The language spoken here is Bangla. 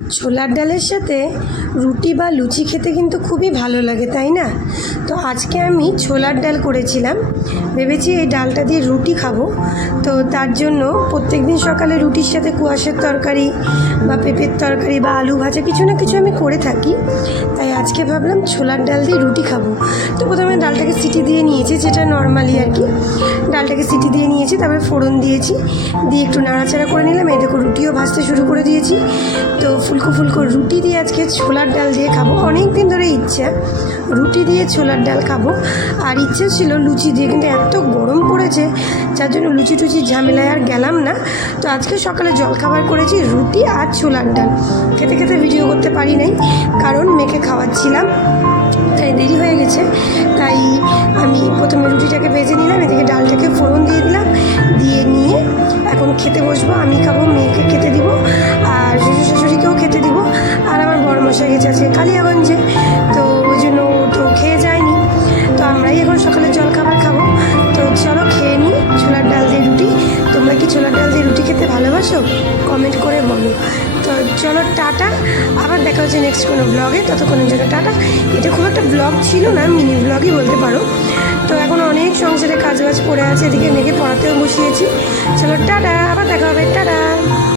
ছোলার ডালের সাথে রুটি বা লুচি খেতে কিন্তু খুবই ভালো লাগে, তাই না? তো আজকে আমি ছোলার ডাল করেছিলাম। ভেবেছি এই ডালটা দিয়ে রুটি খাব। তো তার জন্য প্রত্যেক দিন সকালে রুটির সাথে কুয়াশের তরকারি বা পেঁপের তরকারি বা আলু ভাজা কিছু না কিছু আমি করে থাকি। তাই আজকে ভাবলাম ছোলার ডাল দিয়ে রুটি খাব। তো প্রথমে ডালটাকে সিটি দিয়ে নিয়েছি, যেটা নর্মালি আর কি। ডালটাকে সিটি দিয়ে নিয়েছি, তারপরে ফোড়ন দিয়েছি। দিয়ে একটু নাড়াচাড়া করে নিলাম। এই দেখো রুটিও ভাজতে শুরু করে দিয়েছি। তো ফুলকো ফুলকো রুটি দিয়ে আজকে ছোলার ডাল দিয়ে খাব। অনেক দিন ধরে ইচ্ছা, রুটি দিয়ে ছোলার ডাল খাব। আর ইচ্ছে ছিল লুচি দিয়ে, কিন্তু এত গরম পড়েছে, যার জন্য লুচি টুচি ঝামেলায় আর গেলাম না। তো আজকে সকালে জলখাবার করেছি, রুটি আর ছোলার ডাল। খেতে খেতে ভিডিও করতে পারি নাই, কারণ মেখে খাওয়াচ্ছিলাম, তাই দেরি হয়ে গেছে। তাই আমি প্রথমে রুটিটাকে ভেজে নিলাম, এদিকে ডালটাকে ফোড়ন দিয়ে দিলাম, দিয়ে নিয়ে এখন খেতে বসবো, আমি খাব মেয়েকে মশাই গেছে আছে কালিয়াগঞ্জে। তো ওই জন্য তো খেয়ে যায়নি। তো আমরাই এখন সকালে জল খাবার খাব। তো চলো খেয়ে নিই ছোলার ডাল দিয়ে রুটি। তোমরা কি ছোলার ডাল দিয়ে রুটি খেতে ভালোবাসো? কমেন্ট করে বলো। তো চলো টাটা। আবার দেখা হচ্ছে নেক্সট কোনো ব্লগে ততক্ষণের জন্য টাটা। এটা খুব একটা ব্লগ ছিল না মিনি ব্লগই বলতে পারো। তো এখন অনেক সংসারে কাজ বাজ পড়ে আছে। এদিকে মেয়েকে পড়াতেও বসিয়েছি। চলো টাটা। আবার দেখা হবে। টাটা।